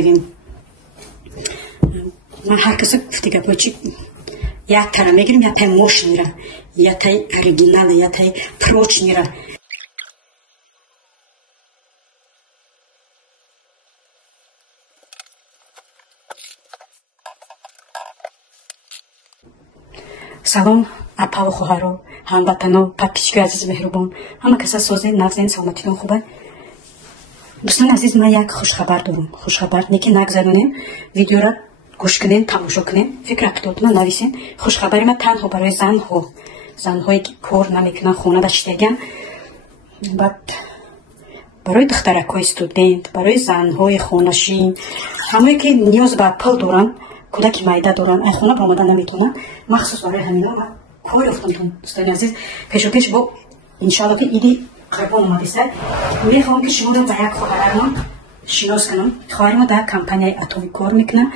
من هر کسی گفتی که پوچی یک تره میگیریم یا تای موش میره یا تای اوریجینال یا تای پروچ میره. سلام اپا و خوهرو هموطنو پاکیزگی عزیز مهربان همه کسا سوزه نغزین سلامتیتون خوبه. دوستان عزیز من یک خوشخبر دارم. خوشخبر نیکی نگذرونیم ویدیو را گوش کنین تماشا کنین فکر اپیداتون نویسین. خوشخبری من تنها برای زنهایی که کار نمیکنن خونه داشتگن بعد برای دخترکای استودنت برای زنهای خونشین همه که نیاز به پول دارن کودک مایده دارن ای خونه آمدن نمیتونن مخصوص برای همینا من کار افتادم. دوستان عزیز پیش و پیش با انشاءالله که ایدی قربان اومدیسته میخوام که شما رو به یک خواهرم شناس کنم. خواهر ما در کمپانی اتمی کار میکنه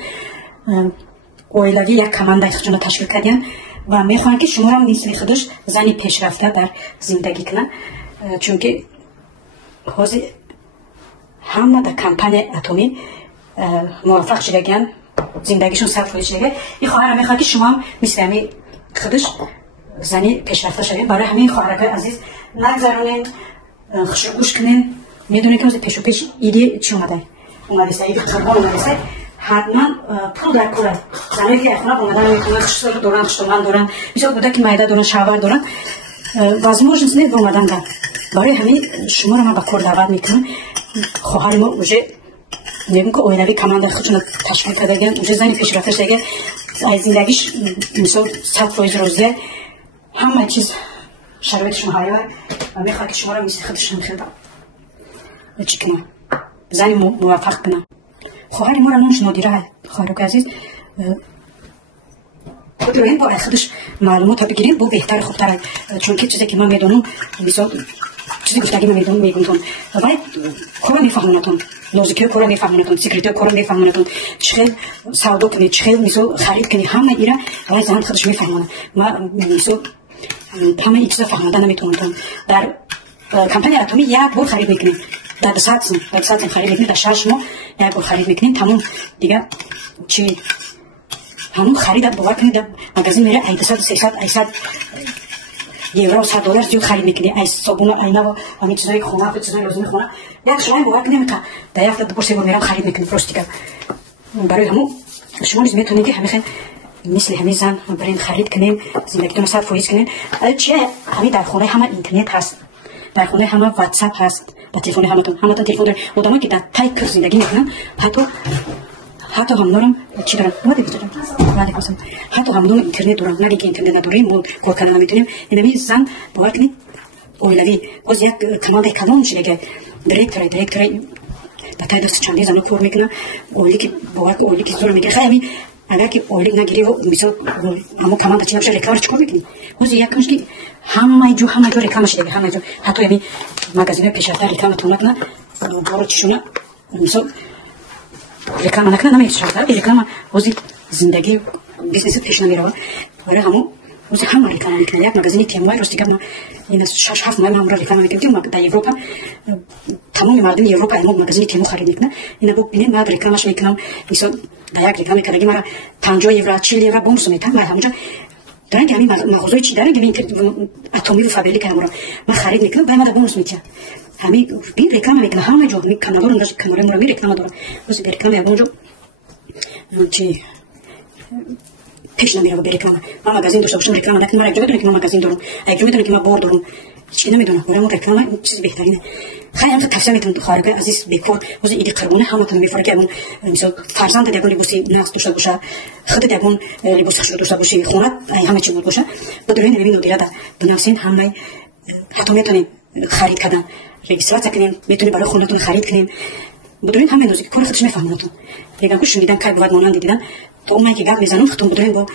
اویلوی یک کمانده خودشون تشکیل کردن و میخوام که شما رو مثل خودش زنی پیشرفته در زندگی کنه چون که حاضر همه در کمپانی اتمی موفق شدگن زندگیشون صرف شده. این خواهر میخواد که شما هم مثل همین خودش زنی پیشرفته شدین. برای همین خواهرای عزیز نگذرونین گوش کنین. میدونین که پیش و پیش ایده چی اومده ایده قربان اومده حتما پول در کار زنی که اخونا اومدن میکنن خشتر دوران خشتمان دوران بسیار بوده که مایده دوران شاور دوران возможность نیست اومدن در برای همین شما رو من با کار دعوت میکنم. خواهر ما اوجه میگم که اویلوی کمانده خودشون تشکیل کردن اوجه زنی پیشرفته شده از زندگیش مثلا 100% روزه همه چیز شرایطشون هایه و میخواد که شما رو مثل خودشون خیلی چی کنه زنی موفق کنه. خواهر ما رو نامش نادیره خواهر عزیز خود رو این با خودش معلومات بگیریم با بهتر خوبتر چون که چیزی که من میدونم مثلا چیزی گفتگی من میگم باید کار میفهمونتون نوزیکی کار میفهمونتون سکریتی کار میفهمونتون چخیل سودا کنی چخیل مثلا خرید کنی همه ایران باید زن خودش میفهمونه. من مثلا همه این چیزا فهمیده نمیتونم. در کمپانی اتمی یک بار خرید میکنیم در 200 سنت خرید میکنیم در 6 ماه یک بار خرید میکنیم تمام دیگه چی همون خرید باور کنید در مغازه میره 800 300 800 یورو $100 زیاد خرید میکنی ای صابون اینا و همین چیزای خونه چیزای لازم خونه یک شما باور کنید که در یک دو سه بار میرم خرید میکنم پروست دیگه. برای همون شما نیز میتونید که همین مثل همین زن برین خرید کنین زندگیتون صد فویز کنین. چیه همین در خونه همه اینترنت هست در خونه همه واتساپ هست با تلفن همتون تلفن دارن آدمایی که در تای کار زندگی میکنن حتی هم دارم چی دارن حتی هم دارم اینترنت دارم نگه که اینترنت نداریم ما کار کنن نمیتونیم. این زن باور کنید اویلوی باز یک کمانده کلام شده که دیرکتور بتای دست چندی زن کار میکنه اولی که باور کنید اولی که زور میگه خیلی اگر که اولی نگیری و مثلا همون کمانده چی نمیشه رکلامش چیکار میکنی باز یکمش که همه جو رکلامش دیگه همه جو حتی همین مغازه پیشرفته رکلامتون نکنه برای چشونه مثلا رکلام نکنه نمیشه رکلام وزی زندگی بیزنس پیش نمیره. برای همون وزی همه رکلام میکنه. یک مغازه تیموای راست دیگه این 6-7 ماه هم رکلام میکنیم در اروپا تمام مردم اروپا هم مغازه تیمو خرید میکنه. اینا ببینید من رکلامش میکنم مثلا در یک رکلام میکنه مرا 50 یورو 40 یورو بونس میتونم من همونجا دارن که همین مغازه چی دارن که اتمی و فابریک هم من خرید میکنم بعد من بونس میتونم همین بین رکلام میکنه همه جا کانادا رو داشت کانادا رو رکلام داره واسه رکلام اونجا چی پیش نمیره با رکلام. من مغازه داشته باشم رکلام نکنم من میدونم که من مغازه دارم اگه میدونم که من بار دارم چی نمیدونم برام رکلام چیز بهترینه. خیلی هم تفسیر میتونم خارج عزیز بکور واسه ایده قربونه همتون میفره که مثلا فرزند دیگه لباسی نقص داشته باشه خود دیگه لباس خوش داشته باشه خونه همه چی بود باشه بدون ببین دیگه در بنفسین همه حتی میتونید خرید کردن رجیستراسی کنین میتونید برای خونتون خرید کنین بدون همه نوزی کار خودش میفهمونتون دیگه گوش میدن که بعد مانند دیدن تو اون که گپ میزنن خودتون بدون با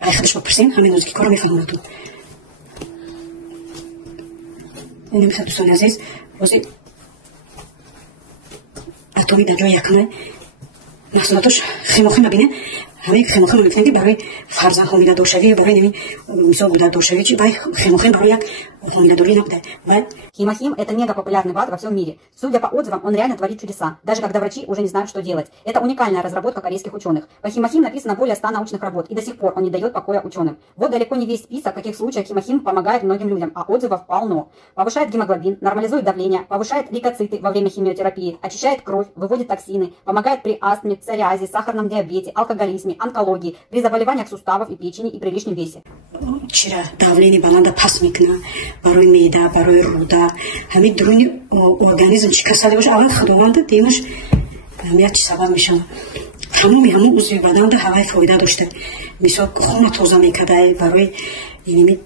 خودش بپرسین همه نوزی کارو میفهمونتون. این میشه دوستان عزیز واسه اتمی در جای یکمه محصولاتش خیلی ببینه همه خیمخیم میگفتن که برای فرزند حامله‌دارشوی برای نمی مثال گودردارشوی چی برای خیمخیم برای یک حامله‌داری نبوده. Химохим – это мега популярный БАД во всем мире. Судя по отзывам, он реально творит чудеса, даже когда врачи уже не знают, что делать. Это уникальная разработка корейских ученых. По химохим написано более 100 научных работ, и до сих пор он не дает покоя ученым. Вот далеко не весь список, в каких случаях химохим помогает многим людям, а отзывов полно. Повышает гемоглобин, нормализует давление, повышает лейкоциты во время химиотерапии, очищает кровь, выводит токсины, помогает при астме, псориазе, сахарном диабете, алкоголизме, онкологии, при заболеваниях суставов и печени и при лишнем весе. چرا давление баланда пас میکنه برای معده برای روده همین درون ارگانیسم شکسته باشه اول خداوند دیمش همین چی سبب میشن همون عضو بدن ده هوای فایده داشته مثلا خون تازه میکرده برای یعنی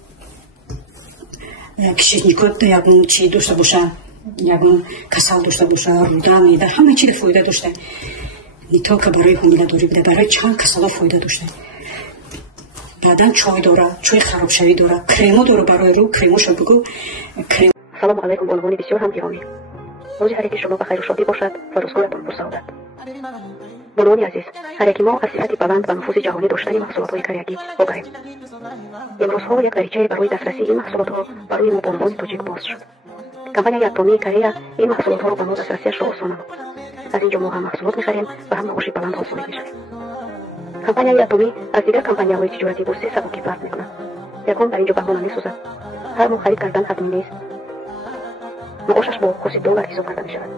کشیدنیکات یگون چی داشته باشه یگون کسل داشته باشه روده معده همه چی ده فایده داشته نیتو که برای حامله‌داری بوده برای چند کسل فایده داشته بعدن چای داره چای خرابشوی داره کرمو داره برای رو کرموشو بگو کرم. سلام علیکم بانوان بسیار هم گرامی. روزی هر یکی شما بخیر و شادی باشد و روزگارتان پرسعادت. بانوان عزیز، هر یکی ما از صفت بلند و نفوذ جهانی داشتن محصولات کریگی آگاهیم. امروزها یک دریچه برای دسترسی این محصولات برای ما بانوان تاجیک باز شد. کمپانی اتمی کره این محصولات را به ما دسترسیش را آسان نمود. از اینجا ما هم محصولات می‌خریم و هم معاش بلند حاصل می‌شویم. کمپانی اتمی از دیگر کمپانی‌های تجارتی بورسی سبکی فرق می‌کند. یکم در اینجا بهانه می‌سازد. هر ماه خرید کردن حتمی نیست. معاشش با خاصی دلار حساب کرده می‌شود.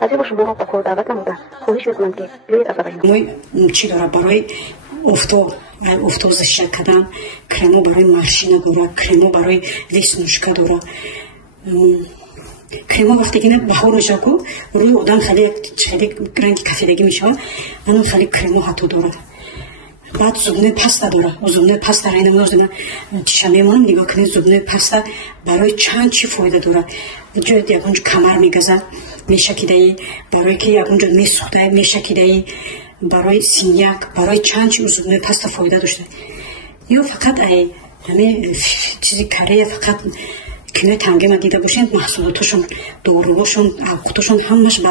از این شما با کار دعوت نموده خواهش می‌کنم که بیایید از اولین چی داره برای افتو زشت کردن کرمو برای ماشین داره کرمو برای لیس نوشکه داره کرمو وقتی که بهار میشه کو روی آدم خیلی رنگ کفیدگی میشه اون خیلی کرمو حتی داره بعد زبونه پاستا داره و زبونه پاستا را نمی‌دونم چی میمونم نگاه کنید زبونه پاستا برای چند چی فایده داره وجود یکونج کمر میگذه میشکیده برای که یکونج میسوخته میشکیده برای سینیاک برای چند چی زبونه پاستا فایده داشته یا فقط همه چیزی کره فقط کنه تنگه ما دیده باشین محصولاتشون داروهاشون اوقاتشون همش به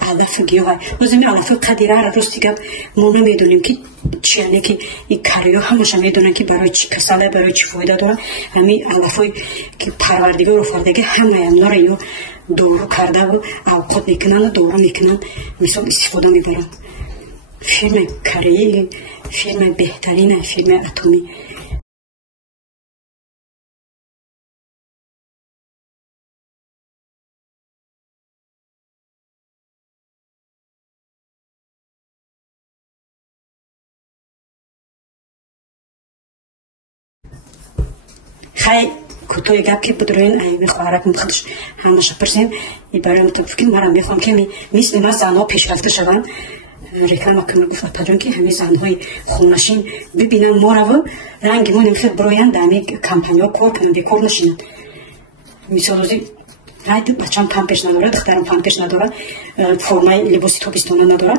علف گیاه واسه می علف قدیره را راست دیگه ما نمیدونیم که چی یعنی که این کاریا همش میدونن که برای چی کساله برای چی فایده داره همین علفای که پروردگار آفریده همه اینا را یا دارو کرده و اوقات میکنن و دارو میکنن مثلا استفاده میبرن فیلم کره فیلم بهترین فیلم اتمی خیلی کوتاه گپ که بدرین ایمی خواهرک مخدش همش پرسیم ای برای متفقین مرا میفهم که مثل ما زنها پیشرفته شوند رکلام کنم گفت پجون که همه زنهای خونشین ببینن ما رو رنگ ما نمیخواد برایند دمی کمپانیا کار کنن بیکار نشینن مثال روزی راید بچم پام پیش نداره دخترم پام پیش نداره فرمای لباسی تابستانه نداره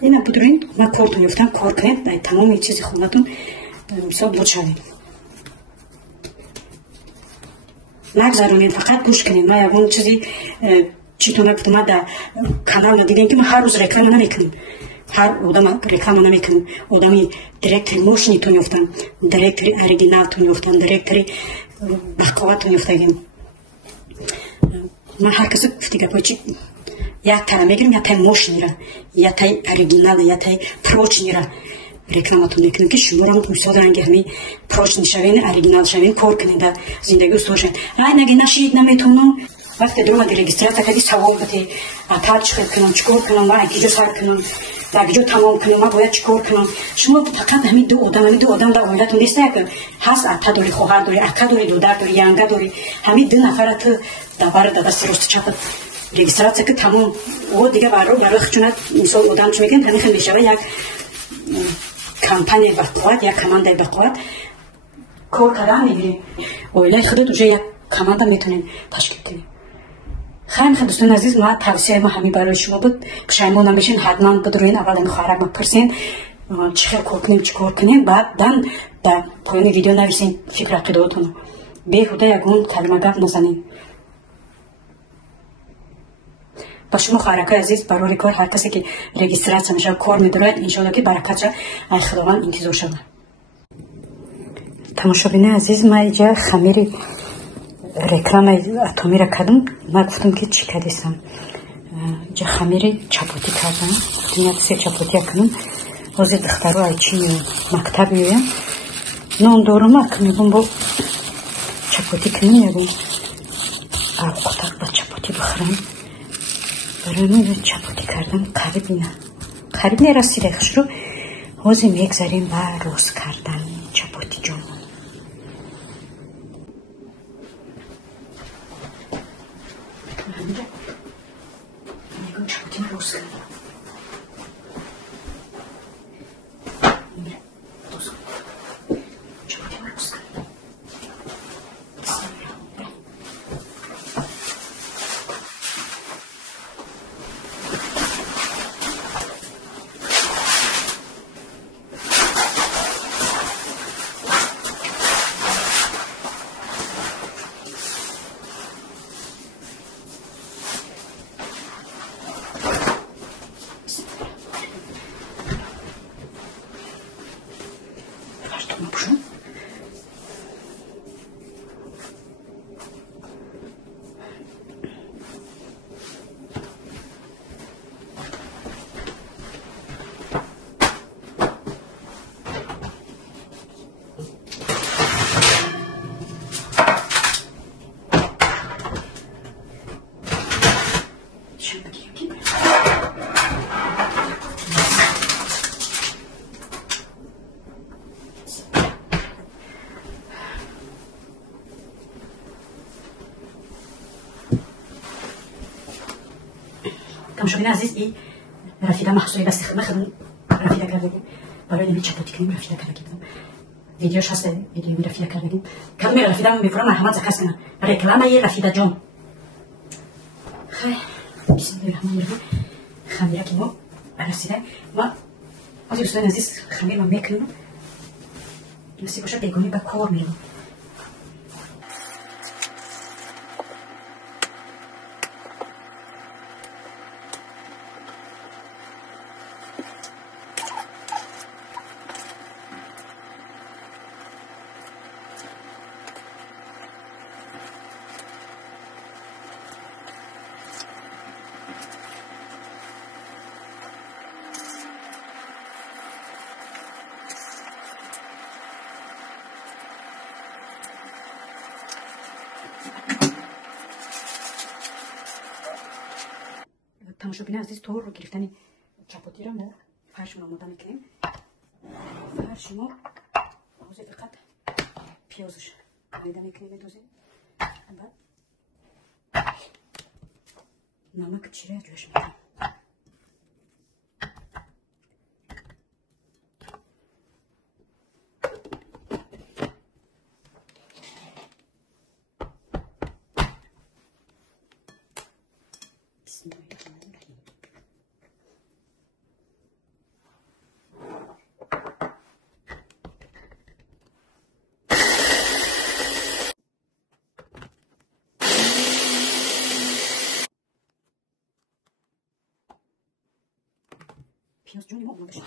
اینا بدرین ما کارتون یافتن کار کنید در تمام چیز خونتون مثال بود شوید نگذارونید فقط گوش کنید ما یکون چیزی چیتون گفتم در کانال دیدین که ما هر روز رکلام نمیکنیم هر آدم رکلام نمیکنیم آدمی دایرکتری موشنی تون یافتن دایرکتری اوریجینال تون یافتن دایرکتری بقاوت تون یافتگیم من هر کسی گفتی که پای چی یک تر میگیریم یا تای موشنی را یا تای اوریجینال یا تای پروچنی را رکلاماتون میکنیم که شما رو مثال رنگ همین پروچ نشوین اوریجینال شوین کار کنید زندگی استوشن رای نگی نشید نمیتونم وقتی درو مدی رجیسترات کردی سوال بده اتاچ کنم چیکار کنم من کجا سر کنم در کجا تمام کنم من باید چیکار کنم شما فقط همین دو آدم در اولتون نیست که هست اتا داری خواهر داری اکا داری دودر داری ینگا داری همین دو نفر تو دبر داده سرست چپ رجیسترات که تمام او دیگه برای خچونت مثال آدم چی میگن همین میشه یک کمپانی بقوات یا کمانده بقوات کار کردن میگیریم اویلای خودت اونجا یک کمانده میتونین تشکیل کنیم خیلی دوستان عزیز ما توصیه ما همین برای شما بود پشیمون نمیشین حتما بدروین اول این خواهرک ما پرسین چیکار کنیم چیکار کنیم بعدن در پایان ویدیو نویسین فکر عقیده‌تون بیهوده یگون کلمه گپ نزنین با شما خارکای عزیز برای کار هر کسی که رجیستراسیون میشه کار میداره انشالله که برکت ای خداوند انتظار شود. تماشاگران عزیز ما اینجا خمیر реклама атомиро кардам. Ман гуфтам ки чӣ кардистам. Ҷа хамири чапотӣ кардам. Як се чапотӣ кунам. Ҳозир духтаро айчи мактаб меоям. Нон дорам мебум бо чапотӣ кунам ягон овқатак ба чапотӣ бихӯрам. Барои ман чапотӣ кардам қариб ина. Қариб нерасида хушрӯ. Ҳозир мегзарем ба рост кардани чапотиҷон. тамошобини азиз и рафида маҳсули дасти хидмат худам рафида кардагим барои ними чапотӣ кунем рафида кардагим видеош ҳаст видеои рафида кардагим кадоми рафида мефурам марҳамат заказ кунам рекламаи рафидаҷон хай бисмиллаҳирраҳмонирраҳим хамира ки мо расида ма ҳозир дӯстони азиз хамирро мекунам насиб бошад бегони ба кор меравам тамошобини азиз то гирифтани чапотиро мо фаршро омода мекунем фарши мо ҳозир фақат пиёзш майда мекунем медозем баъд намак чира ҷояш мекунем пиёз ҷони мо омода шуд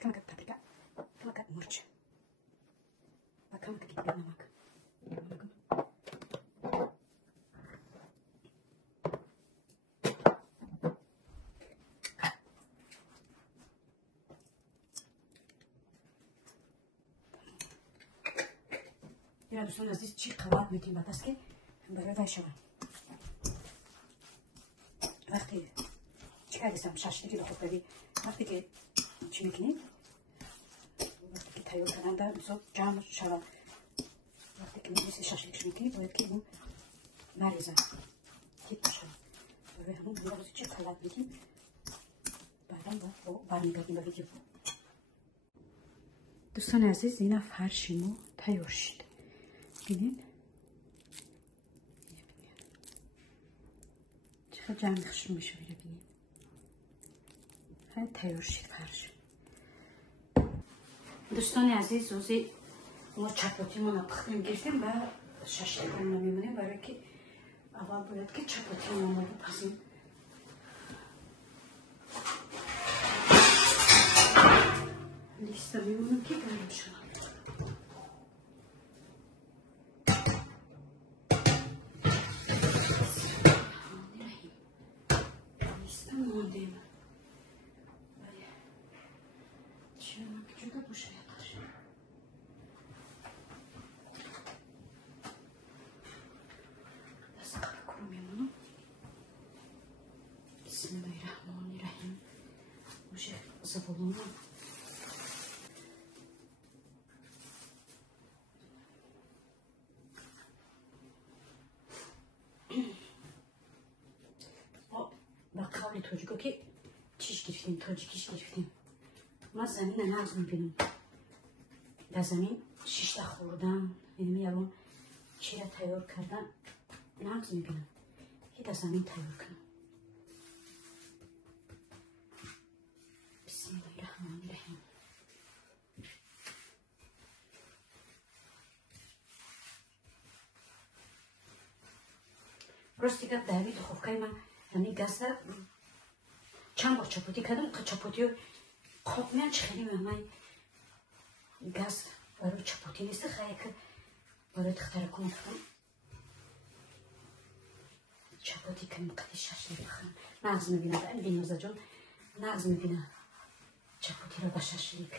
камакат паприка камакат мурч камакат намак ира дӯстони азиз чӣ қават метавонад аст ки барои вай шавад вақте чӣ кардистам шашлики духовкавӣ вақте ки чӣ мекунем вақте ки тайёр карданда мисол ҷамъ шавад вақте ки мисли шашликш мекунем бояд ки нарезад кит шавад барои ҳамон ҳозир чӣ қават метавонем баъдан бармегардем ба видео دوستان عزیز این فرش ما تیار شد. ببینید چقدر جمع خشم میشه. ببینید تیار شد فرش. دوستان عزیز روزی ما چپاتی ما پختیم گرفتیم و 6 دقیقه میمونه برای که اول باید که چپاتی ما بپزیم. لیستا میمونه که گرم شد. لیستا موندیم چرا که جدا باشه یادش. دست قبل کنم میمونم. بسم الله الرحمن الرحیم. باشه زبالونه با قول تاجیکا که چیش گرفتیم تاجیکیش گرفتیم. ما زمین نغز میبینیم. در زمین شیشته خوردن یعنی یوان چی را تیار کردن نغز میبینم که در زمین تیار کنم. بسم الله الرحمن الرحیم. راستی که در دخوفکای من یعنی گاز چند بار چپاتی کردم که چپاتی خوب میان چخیلی من گاز برای چپاتی نیست خیلی که برای تختر کنم چپاتی که مقدی شش بخورم نغز میبینم این بینوزا جان نغز میبینم چپاتی را با ششلیک.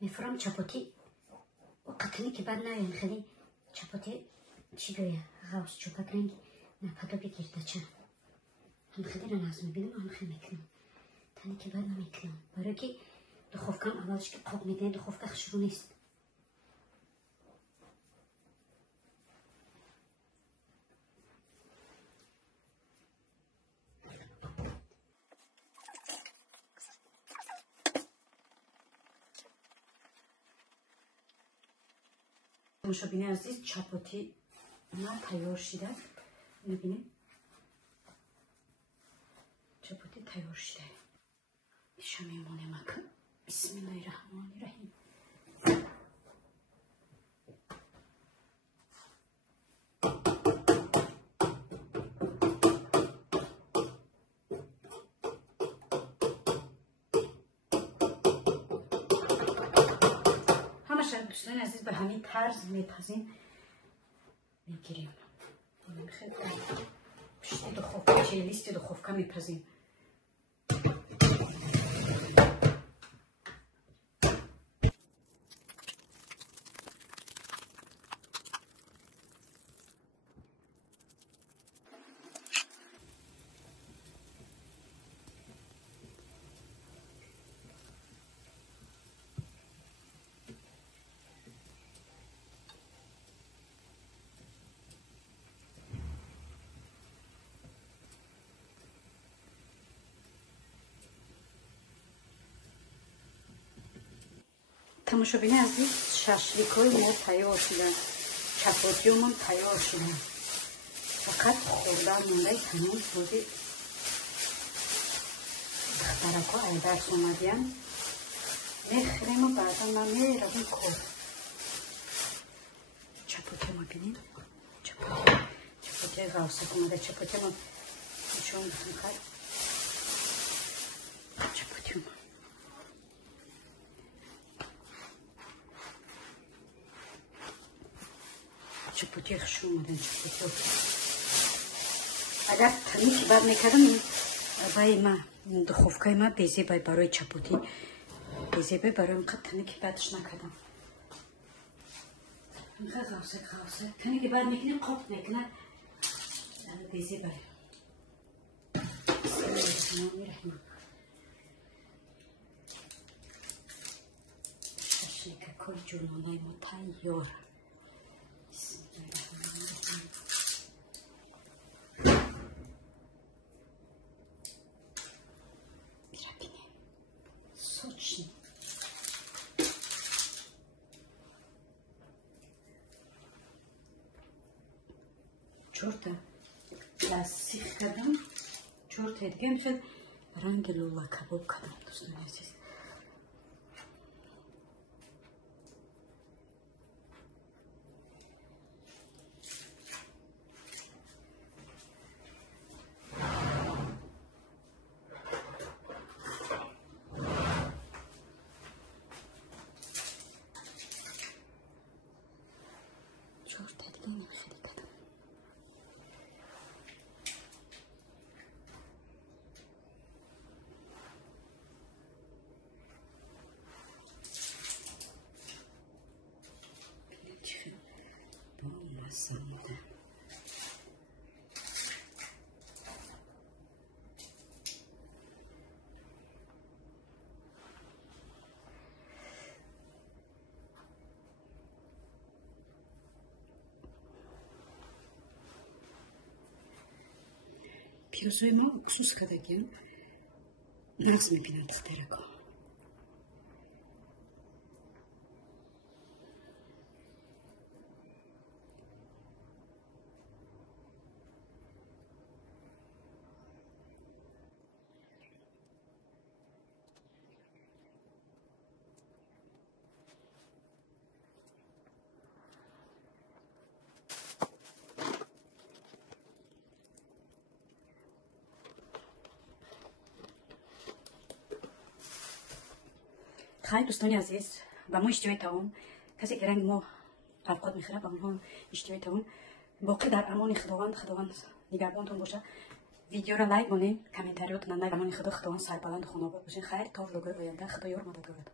میفرام چپاتی و قطنی که بعد نه خیلی چپاتی چی گویه غوص چوپک رنگ نه پدا بگیرده چه هم خیلی را نازم میبینم هم خیلی میکنم تنی که بعد نمیکنم برای که دخوفکم اولش که قاب میدنه دخوفکه خشرو نیست. مشابهی عزیز چپاتی ما تیار شده. میبینید چپاتی تیار شده. ایشا میمونه مکن. بسم الله الرحمن الرحیم. دوستان عزیز به همین طرز میپزیم میگیریم خیلی پشت دخوفکه چه لیست دخوفکه میپزیم. тамошобини азиз, шашликҳои мо тайёр шуда, чапотиёмон тайёр шуда. Фақат хӯрдан мондаи ҳанӯз бози духтаракҳо аз дарс омадиянд. Мехӯрему баъдан ман меравам кор. Чапотиёмо бинед. Чапотияи ғавсак омада. Чапотиёмо чон гуфтам хай. Чапотиёмо. Чапотияи хушрӯ омадан. Чапотиё. Агар таники бад мекардам, баи ма духовкаи ма безебай барои чапотӣ. Безебай барои инқадр таники бадш накардам. Инқадр ғавсак. Таники бад мекунем, қоп мекунад. Безебай. Бисмиллаҳир-раҳмонир-раҳим. Шашликакои ҷӯлонаи мо тайёр. Чорта сих кардам, чорта дига мешад ранги лула кабоб кардам. Дӯстони азиз, чорта дига немешад кардам. Пирӯзои мо хусус кардагиям нағз мебинад духтарако. хай дӯстони азиз, ба мо иштиёи таом, касе ки ранги мо авқот мехӯрад, ба онҳо иштиёи таом. Боқӣ дар амони худованд нигарбонтон бошад. Видеоро лайк монед, комментариётон намоед. Амони худо, худованд сарбаланду хунобод бошед. Хайр, то влогои оянда. Худо ёр мададгорад.